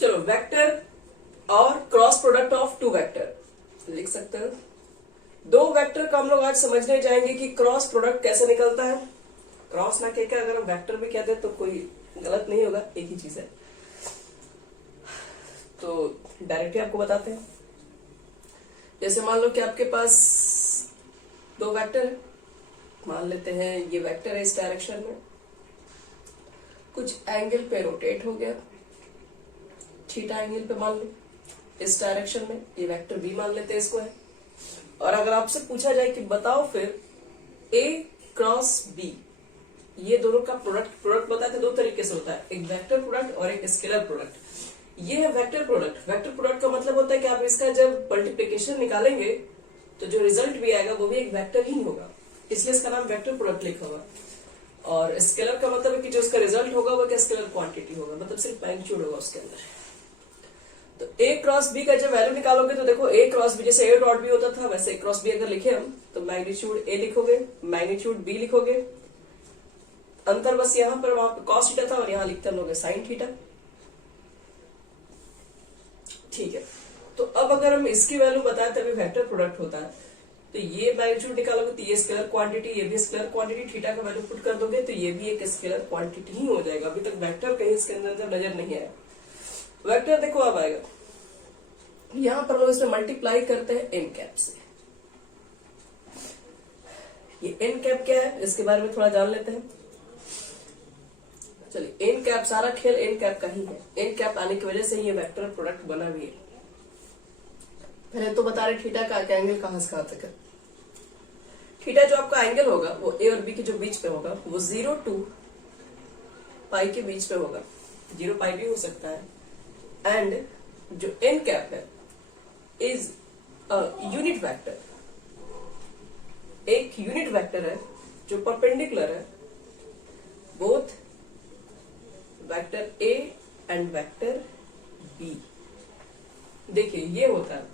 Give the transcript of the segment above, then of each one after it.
चलो, वेक्टर और cross product of two vector लिख सकते हो। दो वेक्टर का हम लोग आज समझने जाएंगे कि क्रॉस प्रोडक्ट कैसे निकलता है। क्रॉस ना कहकर अगर हम वेक्टर भी कहते हैं तो कोई गलत नहीं होगा, एक ही चीज है। तो डायरेक्टली आपको बताते हैं। जैसे मान लो कि आपके पास दो वेक्टर है, मान लेते हैं ये वेक्टर है इस डायरेक्शन में, कुछ एंगल पे रोटेट हो गया, थीटा एंगल पे मान लो इस डायरेक्शन में, ये वेक्टर बी मान लेते हैं इसको है। और अगर आपसे पूछा जाए कि बताओ फिर ए क्रॉस बी, ये दोनों का प्रोडक्ट बताते हैं दो तरीके से होता है, एक वेक्टर प्रोडक्ट और एक स्केलर प्रोडक्ट। ये है वेक्टर प्रोडक्ट। वेक्टर प्रोडक्ट का मतलब होता है कि आप इसका जब मल्टीप्लिकेशन निकालेंगे तो जो रिजल्ट भी आएगा वो भी एक वेक्टर ही होगा, इसलिए इसका नाम वेक्टर प्रोडक्ट लिखा होगा। और स्केलर का मतलब है कि जो उसका रिजल्ट होगा वो क्या स्केलर क्वांटिटी होगा, मतलब सिर्फ मैग्नीट्यूड होगा उसके अंदर। तो ए क्रॉस बी का जब वैल्यू निकालोगे तो देखो ए क्रॉस बी, जैसे ए डॉट बी होता था वैसे ए क्रॉस बी अगर लिखे हम तो मैग्नीट्यूड ए लिखोगे, मैग्नीट्यूड बी लिखोगे, अंतर बस यहाँ पर वहां पे कॉस थीटा था और यहाँ लिखते हम लोग साइन थीटा। ठीक है, तो अब अगर हम इसकी वैल्यू बताएं तभी वेक्टर प्रोडक्ट होता है। तो ये मैग्नीट्यूड निकालोगे तो ये स्केलर क्वांटिटी, ये भी स्केलर क्वांटिटी, थीटा का वैल्यू पुट कर दोगे तो ये भी एक स्केलर क्वांटिटी ही हो जाएगा। अभी तक वेक्टर कहीं इसके अंदर नजर नहीं आया। वेक्टर देखो अब आएगा, यहां पर लोग इसे मल्टीप्लाई करते हैं एन कैप से। ये एन कैप क्या है इसके बारे में थोड़ा जान लेते हैं। चलिए, एन कैप, सारा खेल एन कैप का ही है। एन कैप आने की वजह से ये वेक्टर प्रोडक्ट बना भी है। पहले तो बता रहे थीटा का एंगल कहां से कहां तक है। थीटा जो आपका एंगल होगा वो ए और बी के जो बीच पे होगा वो 0 to पाई के बीच पे होगा, 0 पाई भी हो सकता है। एंड जो एन कैप है इज यूनिट वेक्टर, एक यूनिट वेक्टर है जो परपेंडिकुलर है both vector A and vector B. देखिए ये होता है,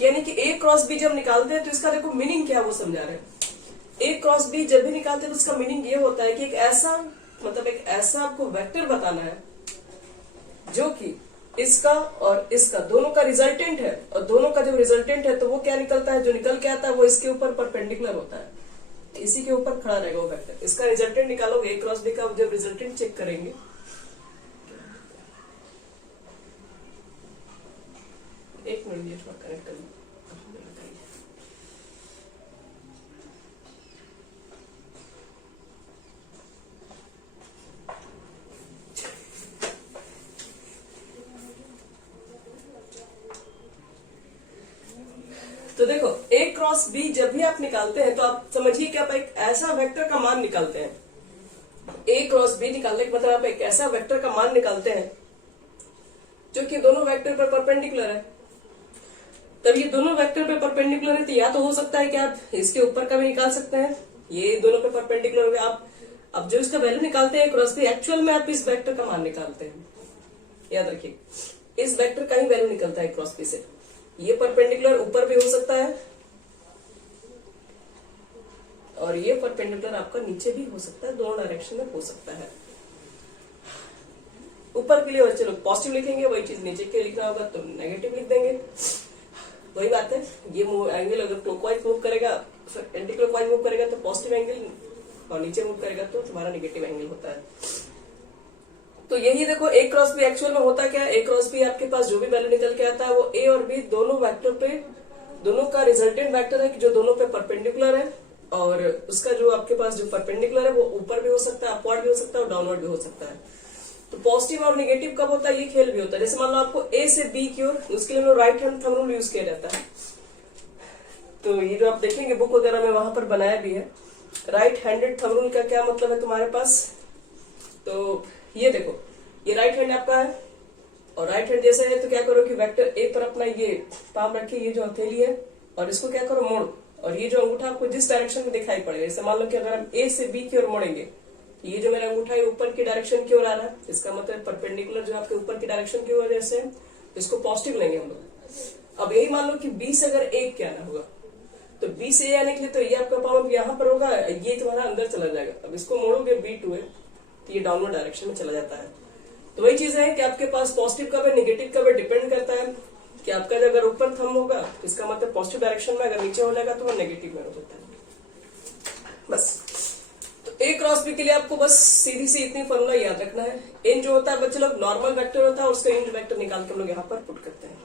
यानी कि ए क्रॉस बी जब निकालते हैं तो इसका देखो मीनिंग क्या है वो समझा रहे हैं। ए क्रॉस बी जब भी निकालते हैं तो उसका मीनिंग ये होता है कि एक ऐसा, मतलब एक ऐसा आपको वेक्टर बताना है जो कि इसका और इसका दोनों का रिजल्टेंट है, और दोनों का जब रिजल्टेंट है तो वो क्या निकलता है, जो निकल के आता है वो इसके ऊपर परपेंडिकुलर होता है, इसी के ऊपर खड़ा रहेगा वो वेक्टर। इसका रिजल्टेंट निकालोगे ए क्रॉस बी का, जब रिजल्टेंट चेक करेंगे एक मिनट ये थोड़ा कनेक्ट कर। तो देखो ए क्रॉस बी जब भी आप निकालते हैं तो आप समझिए कि आप एक ऐसा वेक्टर का मान निकालते हैं। ए क्रॉस बी निकालने का मतलब आप एक ऐसा वेक्टर का मान निकालते हैं जो कि दोनों वेक्टर पर परपेंडिकुलर है। तब ये दोनों वेक्टर पे परपेंडिकुलर है तो या तो हो सकता है कि आप इसके ऊपर का भी निकाल सकते हैं, ये दोनों पे परपेंडिकुलर हो गया। आप अब जो इसका वैल्यू निकालते हैं क्रॉस बी, एक्चुअल में आप इस वेक्टर का मान निकालते हैं। याद रखिए इस वेक्टर का ही वैल्यू निकलता है क्रॉस बी से। ये परपेंडिकुलर ऊपर भी हो सकता है और ये परपेंडिकुलर आपका नीचे भी हो सकता है, दोनों डायरेक्शन में हो सकता है। ऊपर के लिए चलो पॉजिटिव लिखेंगे, वही चीज नीचे के लिखना होगा तो नेगेटिव लिख देंगे। वही बात है, ये एंगल अगर क्लॉकवाइज मूव करेगा, एंटी क्लॉकवाइज मूव करेगा तो पॉजिटिव एंगल, और नीचे मूव करेगा तो तुम्हारा नेगेटिव एंगल होता है। तो यही देखो ए क्रॉस बी एक्चुअल में होता क्या है। ए क्रॉस बी आपके पास जो भी वैल्यू निकल के आता है वो ए और बी दोनों वेक्टर पे, दोनों का रिजल्टेंट वेक्टर है कि जो दोनों पे परपेंडिकुलर है, और उसका जो आपके पास जो परपेंडिकुलर है वो ऊपर भी हो सकता है, अपवर्ड भी हो सकता है और डाउनवर्ड भी हो सकता है। तो पॉजिटिव और नेगेटिव कब होता है, ये खेल भी होता है। जैसे मान लो आपको ए से बी की ओर, उसके लिए right hand thumb rule use किया जाता है। तो ये जो आप देखेंगे बुक वगैरह में वहां पर बनाया भी है। राइट हैंडेड थंब रूल का क्या मतलब है तुम्हारे पास, तो ये देखो ये राइट हैंड आपका है और राइट हैंड जैसे है तो क्या करो कि वेक्टर ए पर अपना ये पाम रखिए, ये जो हथेली है, और इसको क्या करो मोड़ो, और ये जो अंगूठा आपको जिस डायरेक्शन में दिखाई पड़ेगा, जैसे मान लो कि अगर हम ए से बी की ओर मोड़ेंगे तो ये जो मेरा अंगूठा है ऊपर की डायरेक्शन की ओर आ रहा है, इसका मतलब परपेंडिकुलर जो आपके ऊपर की डायरेक्शन की वजह से इसको पॉजिटिव लेंगे हम लोग। अब यही मान लो कि बी से अगर ए क्या आना होगा तो बी से ए आने के लिए तो ये आपका पाम यहाँ पर होगा, ये तुम्हारा अंदर चला जाएगा। अब इसको मोड़ोगे बी टू ए तो ये डाउनवर्ड डायरेक्शन में चला जाता है। तो वही चीज है कि आपके पास पॉजिटिव कब है, नेगेटिव कब है, डिपेंड करता है कि आपका जो अगर ऊपर थंब होगा तो इसका मतलब पॉजिटिव डायरेक्शन में, अगर नीचे हो जाएगा तो वो नेगेटिव में हो जाता है। बस तो ए क्रॉस बी के लिए आपको बस सीधी सी इतनी फॉर्मूला याद रखना है। इन जो होता है बच्चे लोग नॉर्मल वेक्टर होता है, उसका इन वेक्टर निकाल के हम लोग यहाँ पर पुट करते हैं।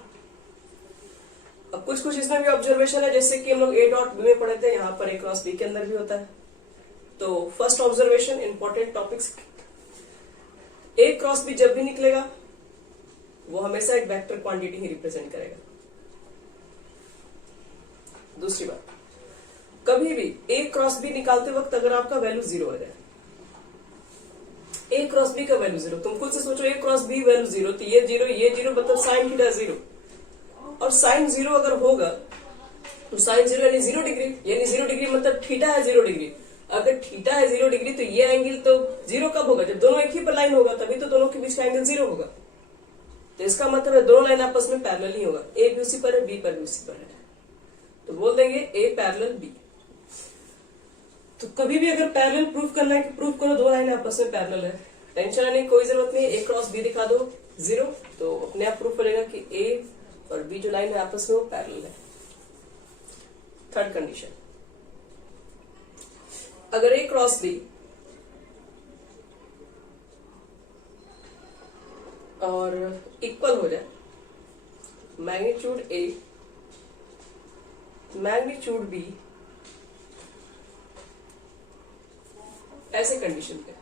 अब कुछ कुछ इसमें भी ऑब्जर्वेशन है, जैसे कि हम लोग ए डॉट बी में पढ़े थे, यहाँ पर ए क्रॉस बी के अंदर भी होता है। तो फर्स्ट ऑब्जर्वेशन, इंपॉर्टेंट टॉपिक्स, ए क्रॉस बी जब भी निकलेगा वो हमेशा एक वेक्टर क्वांटिटी ही रिप्रेजेंट करेगा। दूसरी बात, कभी भी ए क्रॉस बी निकालते वक्त अगर आपका वैल्यू 0 हो जाए, ए क्रॉस बी का वैल्यू 0, तुम खुद से सोचो ए क्रॉस बी वैल्यू 0, तो ये 0 मतलब साइन थीटा 0, और साइन 0 अगर होगा तो साइन 0 यानी 0 डिग्री, यानी 0 डिग्री मतलब थीटा है 0 डिग्री। अगर थीटा है 0 डिग्री तो ये एंगल तो 0 कब होगा, जब दोनों एक ही पर लाइन होगा, तभी तो दोनों के बीच का एंगल 0 होगा। तो इसका मतलब है दोनों लाइन आपस में पैरेलल ही होगा, ए भी उसी पर है, बी पर भी उसी पर है, तो बोल देंगे ए पैरेलल बी। तो कभी भी अगर पैरेलल प्रूफ करना है कि प्रूफ करो दो लाइन आपस में पैरेलल है, टेंशन लेने की कोई जरूरत नहीं, ए क्रॉस बी दिखा दो 0, तो अपने आप प्रूफ करेगा कि ए और बी जो लाइन है आपस में वो पैरेलल है। थर्ड कंडीशन, अगर ए क्रॉस बी और इक्वल हो जाए, मैग्नीट्यूड ए मैग्नीट्यूड बी, ऐसे कंडीशन पे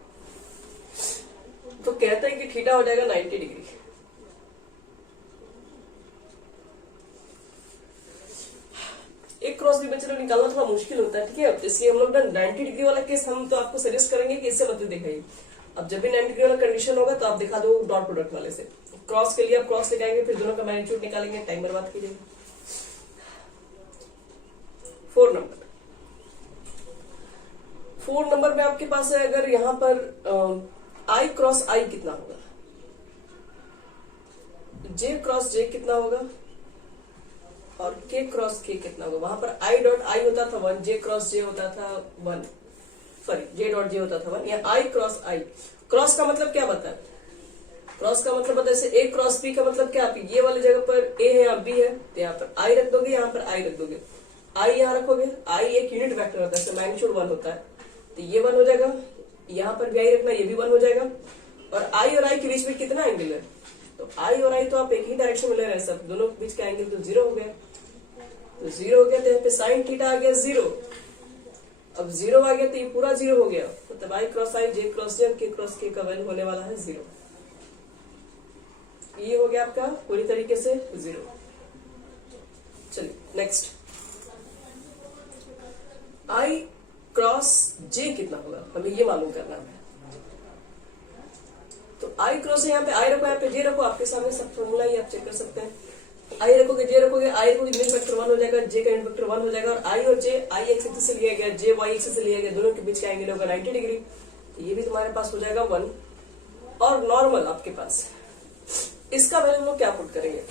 तो कहते हैं कि थीटा हो जाएगा 90 डिग्री। एक क्रॉस बी बच्चे लोग निकालना थोड़ा मुश्किल होता है, ठीक है। इसलिए हम लोग ना 90 डिग्री वाला केस हम तो आपको सजेस्ट करेंगे कि इससे मत दिखाइए। अब जब भी 90 डिग्री वाला कंडीशन होगा तो आप दिखा दो डॉट प्रोडक्ट वाले से। क्रॉस के लिए आप क्रॉस लेके आएंगे, फिर दोनों का मैग्नीट्यूड निकालेंगे, टाइम बर्बाद कीजिएगा। 4 नंबर में आपके पास है, अगर यहां पर आई क्रॉस आई कितना होगा, जे क्रॉस जे कितना होगा और के क्रॉस के कितना होगा। वहां पर आई डॉट आई होता था 1, जे क्रॉस जे होता था 1, सॉरी जे डॉट जे होता था 1, या आई क्रॉस आई। क्रॉस का मतलब क्या बता है, क्रॉस का मतलब बता, जैसे ए क्रॉस बी का मतलब क्या, आप ये वाली जगह पर ए है यहाँ बी है, तो यहाँ पर आई रख दोगे, यहाँ पर आई रख दोगे, आई यहाँ रखोगे। आई एक यूनिट वेक्टर होता है, मैग्नीट्यूड 1 होता है, तो ये 1 हो जाएगा, यहाँ पर भी आई रखना, ये भी 1 हो जाएगा। और आई के बीच में कितना एंगल है, तो आई और आई तो आप एक ही डायरेक्शन में ले रहे हैं सब, दोनों के बीच का एंगल तो 0 हो गया, तो 0 हो गया, तो यहाँ पे साइन थीटा आ गया 0। अब 0 आ गया तो ये पूरा 0 हो गया, मतलब आई क्रॉस आई, जे क्रॉस जे, के क्रॉस के का वैल्यू होने वाला है 0। ये हो गया आपका पूरी तरीके से 0। चलिए नेक्स्ट, आई क्रॉस जे कितना होगा, हमें ये मालूम करना है। तो आई क्रॉस यहाँ पे आई रखो, यहाँ पे जे रखो, आपके सामने सब फॉर्मूला ही आप चेक कर सकते हैं। आई रखोगे जे रखोगे, आई रखोगे यूनिट वेक्टर 1 हो जाएगा, जे का यूनिट वेक्टर 1 हो जाएगा, और आई और जे आई एक्स एक्सिस से लिया गया, जे वाई एक्सिस से लिया गया, दोनों के बीच का एंगल होगा 90 डिग्री, तो ये भी तुम्हारे पास हो जाएगा 1। और नॉर्मल आपके पास इसका वैल्यू हम लोग क्या पुट करेंगे,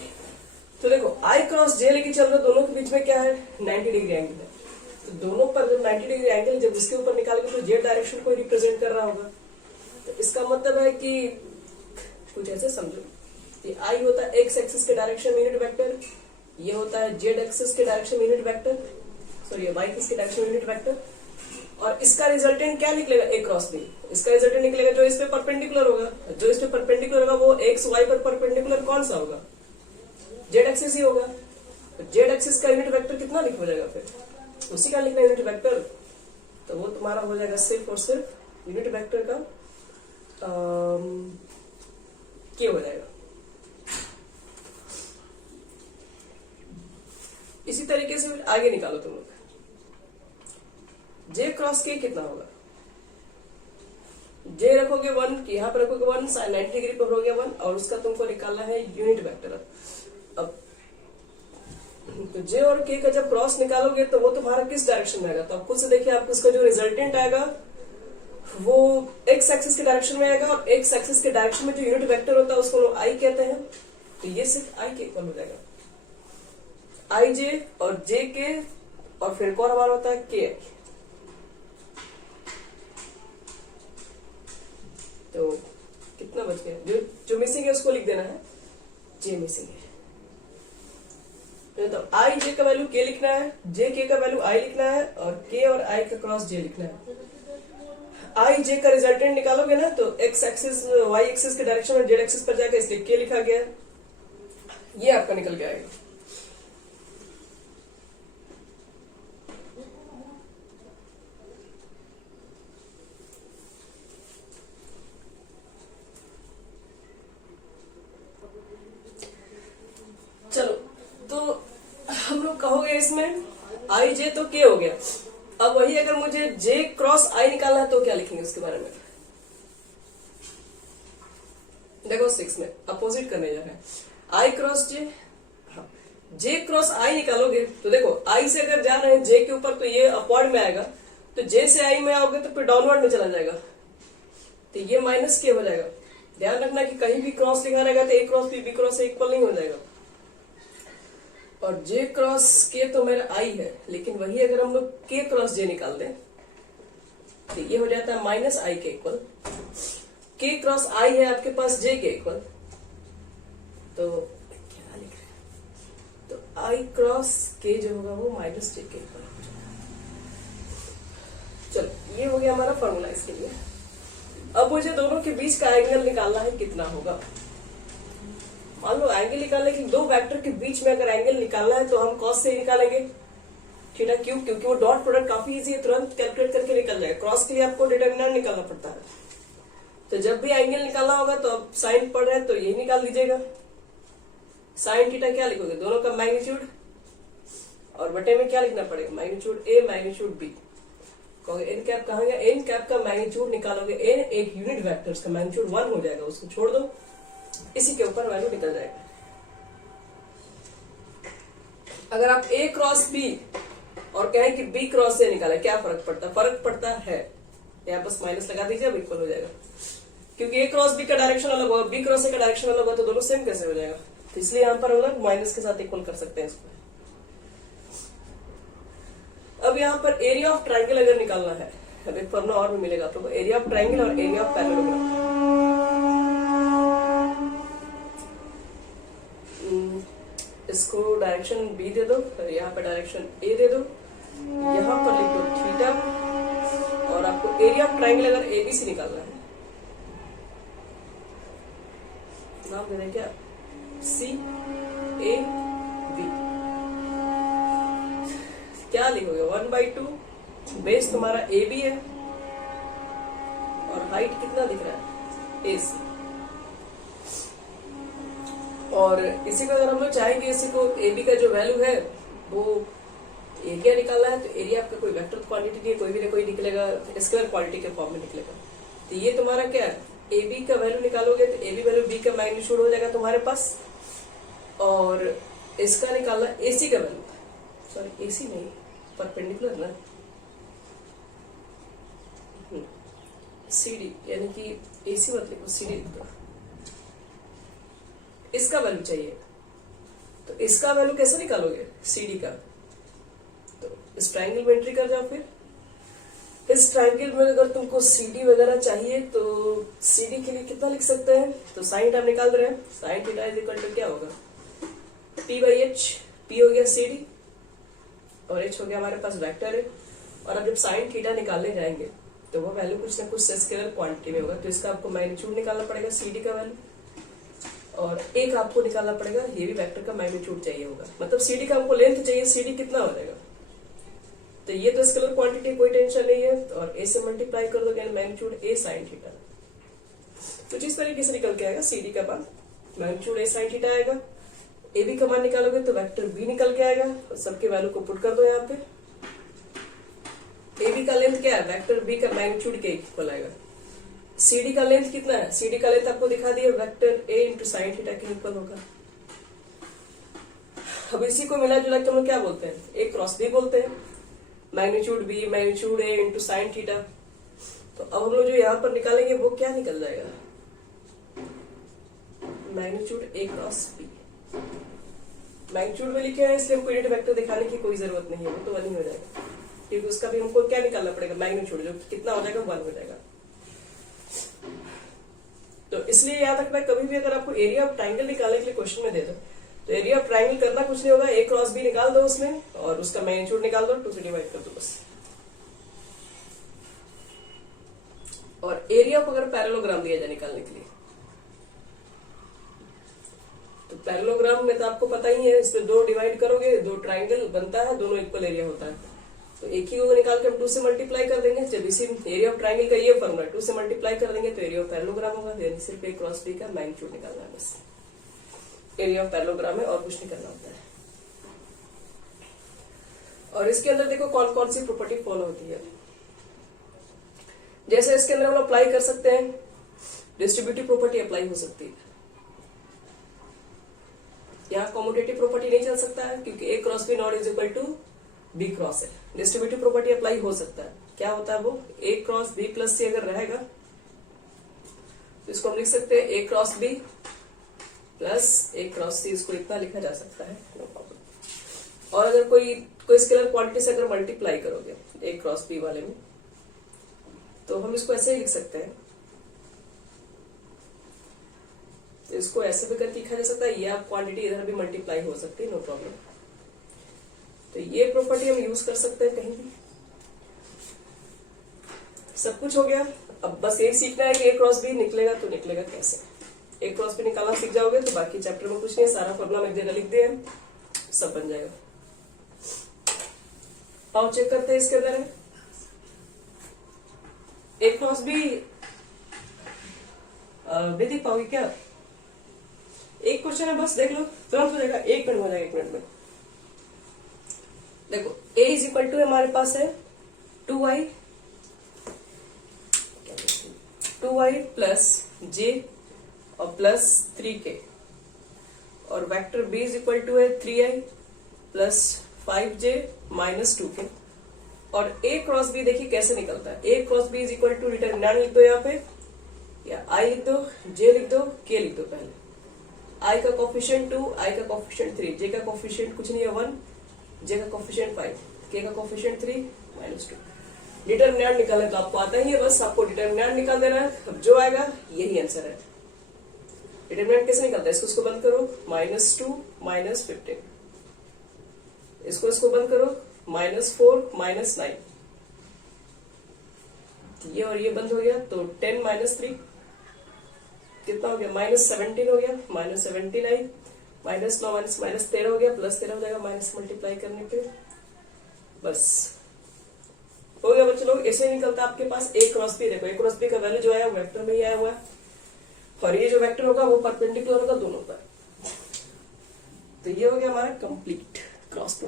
तो देखो आई क्रॉस जे लेके चल रहे, दोनों के बीच में क्या है 90 डिग्री एंगल है, तो दोनों पर जब 90 डिग्री एंगल जब इसके ऊपर निकालेंगे तो जे डायरेक्शन को रिप्रेजेंट कर रहा होगा। तो इसका मतलब है कि कुछ ऐसे समझो, आई होता है एक्स एक्सिस के डायरेक्शन में यूनिट वेक्टर, ये होता है जेड एक्सिस के डायरेक्शन में unit vector, sorry y axis के डायरेक्शन में यूनिट वेक्टर, और इसका रिजल्टेंट क्या निकलेगा ए क्रॉस बी, इसका रिजल्टेंट निकलेगा जो इस पे परपेंडिकुलर होगा, जो इस पे परपेंडिकुलर होगा वो एक्स वाई पर परपेंडिकुलर कौन सा होगा, जेड एक्सिस ही होगा। जेड एक्सिस का यूनिट वेक्टर कितना लिख हो जाएगा, फिर उसी का लिखना यूनिट वेक्टर, तो वो तुम्हारा हो जाएगा सिर्फ और सिर्फ यूनिट वेक्टर का क्या हो जाएगा। इसी तरीके से आगे निकालो तुम लोग, जे क्रॉस के कितना होगा, जे रखोगे 1, यहाँ पर रखोगे 1, 90 डिग्री पर हो गया 1, और उसका तुमको निकालना है यूनिट वेक्टर। अब तो जे और के का जब क्रॉस निकालोगे तो वो तुम्हारा किस डायरेक्शन में आएगा, तो आप खुद से देखिए, आपको उसका जो रिजल्टेंट आएगा वो एक्स एक्सिस के डायरेक्शन में आएगा, और एक्स एक्सिस के डायरेक्शन में जो यूनिट वेक्टर होता है उसको लोग आई कहते हैं, तो ये सिर्फ आई के इक्वल हो जाएगा, आई जे और जे के, और फिर कौन हमारा होता है के। तो कितना बच गया, जो जो मिसिंग है उसको लिख देना है, जे मिसिंग है। तो आई जे का वैल्यू के लिखना है, जे के का वैल्यू आई लिखना है, और के और आई का क्रॉस जे लिखना है। आई जे का रिजल्टेंट निकालोगे ना तो एक्स एक्सिस वाई एक्सिस के डायरेक्शन में जेड एक्सिस पर जाकर इसलिए के लिखा गया, ये आपका निकल के आएगा। चलो तो हम लोग कहोगे इसमें आई जे तो के हो गया, अब वही अगर मुझे जे क्रॉस आई निकालना है तो क्या लिखेंगे उसके बारे में? देखो 6 में अपोजिट करने जा रहे हैं, आई क्रॉस जे, जे क्रॉस आई निकालोगे तो देखो आई से अगर जा रहे हैं जे के ऊपर तो ये अपवर्ड में आएगा, तो जे से आई में आओगे तो फिर डाउनवर्ड में चला जाएगा, तो ये माइनस के हो जाएगा। ध्यान रखना कि कहीं भी क्रॉस लिखा रहेगा तो A cross B cross A equal नहीं हो जाएगा। और जे क्रॉस के तो मेरा आई है, लेकिन वही अगर हम लोग के क्रॉस जे निकाल दें तो ये हो जाता है माइनस आई के इक्वल। के क्रॉस आई है आपके पास जे के इक्वल, तो क्या लिख रहे हैं, तो आई क्रॉस के जो होगा वो माइनस जे के इक्वल हो जाएगा। चलो ये हो गया हमारा फॉर्मूला इसके लिए। अब मुझे दोनों के बीच का एंगल निकालना है, कितना होगा। मान लो एंगल निकालने के दो वेक्टर के बीच में अगर एंगल निकालना है तो हम कॉस से निकालेंगे थीटा क्यूब, क्योंकि वो डॉट प्रोडक्ट काफी इजी है, तुरंत कैलकुलेट करके निकल जाएगा। क्रॉस के लिए आपको डिटरमिनेंट निकालना पड़ता है, तो जब भी एंगल निकालना होगा तो अब साइन पढ़ रहे हैं तो यही निकाल लीजिएगा। साइन थीटा क्या लिखोगे, दोनों का मैग्नीट्यूड, और बटे में क्या लिखना पड़ेगा, मैग्नीट्यूड ए मैग्नीट्यूड बी। कहोगे एन कैप कहाँ गया, एन कैप का मैग्नीट्यूड निकालोगे, एन एक यूनिट वेक्टर, उसका मैग्नीट्यूड 1 हो जाएगा, उसको छोड़ दो, इसी के ऊपर वैल्यू निकल जाएगा। अगर आप ए क्रॉस बी और कहें कि बी क्रॉस ए निकाले, क्या फर्क पड़ता है, फर्क पड़ता है, यहाँ बस माइनस लगा दीजिए, अब इक्वल हो जाएगा, क्योंकि ए क्रॉस बी का डायरेक्शन अलग होगा, बी क्रॉस ए का डायरेक्शन अलग होगा, तो दोनों सेम कैसे हो जाएगा, तो इसलिए यहाँ पर हम लोग माइनस के साथ इक्वल कर सकते हैं इसको। अब यहाँ पर एरिया ऑफ ट्राइंगल अगर निकालना है, अब एक फॉर्मूला और भी मिलेगा आपको, एरिया ऑफ ट्राइंगल और एरिया ऑफ पैरेललोग्राम। इसको डायरेक्शन बी दे दो, यहाँ पर डायरेक्शन ए दे दो, यहाँ पर लिखो थीटा, और आपको एरिया ऑफ ट्राइंगल अगर एबीसी निकालना है, नाम दे दें क्या, सी ए बी। क्या लिखोगे, 1/2, बेस तुम्हारा ए बी है और हाइट कितना दिख रहा है, ए सी। और इसी को अगर हम लोग चाहेंगे, इसी को ए बी का जो वैल्यू है वो एरिया निकालना है, तो एरिया आपका कोई वेक्टर क्वांटिटी नहीं, कोई भी ना कोई निकलेगा, स्केलर क्वांटिटी के फॉर्म में निकलेगा। तो ये तुम्हारा क्या है, ए बी का वैल्यू निकालोगे तो ए बी वैल्यू बी का मैग्नीट्यूड हो जाएगा तुम्हारे पास, और इसका निकालना ए सी का वैल्यू, सॉरी ए सी नहीं, परपेंडिकुलर ना, सी डी, यानी कि ए सी मत लिखो, सी डी लिख दो, इसका वैल्यू चाहिए। तो इसका वैल्यू कैसे निकालोगे, सी डी का, तो इस ट्राइंगल में एंट्री कर जाओ। फिर इस ट्राइंगल में अगर तुमको सी डी वगैरह चाहिए तो सी डी के लिए कितना लिख सकते हैं, तो साइन टाइम निकाल रहे हैं, sine theta is equal to क्या होगा, p/h, p हो गया सी डी और h हो गया हमारे पास वेक्टर है। और अब जब साइन थीटा निकालने जाएंगे तो वो वैल्यू कुछ ना कुछ स्केलर क्वांटिटी में होगा, तो इसका आपको मैग्नीट्यूड निकालना पड़ेगा सी डी का वैल्यू, और एक आपको निकालना पड़ेगा, ये भी वेक्टर का मैग्नीट्यूड चाहिए होगा, मतलब सी डी का हमको लेंथ चाहिए, सी डी कितना हो जाएगा, तो ये तो स्केलर क्वांटिटी कोई टेंशन नहीं है, और ए से मल्टीप्लाई कर दोगे मैग्नीट्यूड ए साइन थीटा, कुछ इस तरीके से निकल के आएगा। सी डी का मान मैग्नीट्यूड ए साइन थीटा आएगा, ए बी का मान निकालोगे तो वेक्टर बी निकल के आएगा, और सबके वैल्यू को पुट कर दो यहाँ पे। ए बी का लेंथ क्या है, वेक्टर बी का मैग्नीट्यूड के इक्वल आएगा। सी डी का लेंथ कितना है, सी डी का लेंथ आपको दिखा दिया, vector A into sine theta के इक्वल होगा। अब इसी को मिला जुला के हम लोग क्या बोलते हैं, ए क्रॉस बी बोलते हैं, magnitude B magnitude A into sine theta. तो अब हम लोग जो यहाँ पर निकालेंगे वो क्या निकल जाएगा, magnitude A cross B. Magnitude में लिखे हैं इसलिए हमको यूनिट वेक्टर दिखाने की कोई जरूरत नहीं है, वो तो 1 ही हो जाएगा, क्योंकि उसका भी हमको क्या निकालना पड़ेगा, मैग्नीट्यूड, जो कितना हो जाएगा 1 हो जाएगा। तो इसलिए याद रखना, कभी भी अगर आपको एरिया ऑफ ट्राइंगल निकालने के लिए क्वेश्चन में दे दो तो एरिया ऑफ ट्राइंगल करना कुछ नहीं होगा, ए क्रॉस बी निकाल दो उसमें और उसका मैग्नीट्यूड निकाल दो, 2 से डिवाइड कर दो बस। और एरिया ऑफ अगर पैरेललोग्राम दिया जाए निकालने के लिए तो पैरेललोग्राम में तो आपको पता ही है, इसमें 2 डिवाइड करोगे, 2 ट्राइंगल बनता है, दोनों इक्वल एरिया होता है, तो एक ही को निकाल के हम 2 से मल्टीप्लाई कर देंगे। जब इसी एरिया ऑफ ट्राइंगल का ये फॉर्मूला 2 से मल्टीप्लाई कर देंगे तो एरिया ऑफ पैरेललोग्राम होगा। यानी सिर्फ ए क्रॉस बी का मैग्नीट्यूड निकालना है बस, एरिया ऑफ पैरेललोग्राम है और कुछ नहीं करना होता है। और इसके अंदर देखो कौन कौन सी प्रॉपर्टी फॉलो होती है। जैसे इसके अंदर हम अप्लाई कर सकते हैं, डिस्ट्रीब्यूटिव प्रॉपर्टी अप्लाई हो सकती है। यहाँ कॉम्यूटेटिव प्रॉपर्टी नहीं चल सकता है क्योंकि A cross B not is equal to B cross है। डिस्ट्रीब्यूटिव प्रॉपर्टी अप्लाई हो सकता है, क्या होता है वो, A cross B plus C अगर रहेगा तो इसको हम लिख सकते हैं A cross B plus A cross C, इसको इतना लिखा जा सकता है, नो प्रॉब्लम। और अगर कोई स्केलर क्वांटिटी से अगर मल्टीप्लाई करोगे ए क्रॉस बी वाले में तो हम इसको ऐसे ही लिख सकते हैं, तो इसको ऐसे भी करके लिखा जा सकता है, या क्वांटिटी इधर भी मल्टीप्लाई हो सकती है, नो प्रॉब्लम। तो ये प्रॉपर्टी हम यूज कर सकते हैं कहीं भी। सब कुछ हो गया, अब बस यही सीखना है कि ए क्रॉस बी निकलेगा तो निकलेगा कैसे। ए क्रॉस बी निकालना सीख जाओगे तो बाकी चैप्टर में कुछ नहीं है, सारा फॉर्मूला में एक जगह लिख दिए, सब बन जाएगा। आओ चेक करते हैं इसके अंदर है ए क्रॉस बी, देख पाओगे क्या? एक क्वेश्चन है बस, देख लो तुरंत हो जाएगा, 1 मिनट हो जाएगा, 1 मिनट में। देखो a इज इक्वल टू हमारे पास है 2y प्लस j और प्लस 3k, और vector b is equal to है 3i plus 5j minus 2k। और a क्रॉस b देखिए कैसे निकलता है, a cross b is equal to determinant लिख दो यहाँ पे, या i लिख दो, j लिख दो, k लिख दो। पहले i का कोफिशिएंट 2, i का कोफिशिएंट 3, j का कोफिशिएंट कुछ नहीं है 1, j का कोफिशिएंट 5, k का कोफिशिएंट 3 माइनस 2। डिटरमिनेंट निकालना तो आपको आता ही है, बस आपको डिटरमिनेंट निकाल देना है। अब जो आएगा यही आंसर है। डिटरमिनेंट कैसे निकलता है, इसको बंद करो, -2 -15, इसको बंद करो, -4 -9, ये और ये बंद हो गया तो 10 -3 कितना हो गया, -17 हो गया, -17 आई, -9 -13 हो गया, +13 हो जाएगा माइनस मल्टीप्लाई करने पे, बस हो गया बच्चे लोग। ऐसे निकलता है आपके पास ए क्रॉस बी। देखो ए क्रॉस बी का वैल्यू जो आया वो वेक्टर में ही आया हुआ है, और ये जो वेक्टर होगा वो परपेंडिकुलर होगा दोनों पर। तो ये हो गया हमारा कंप्लीट क्रॉस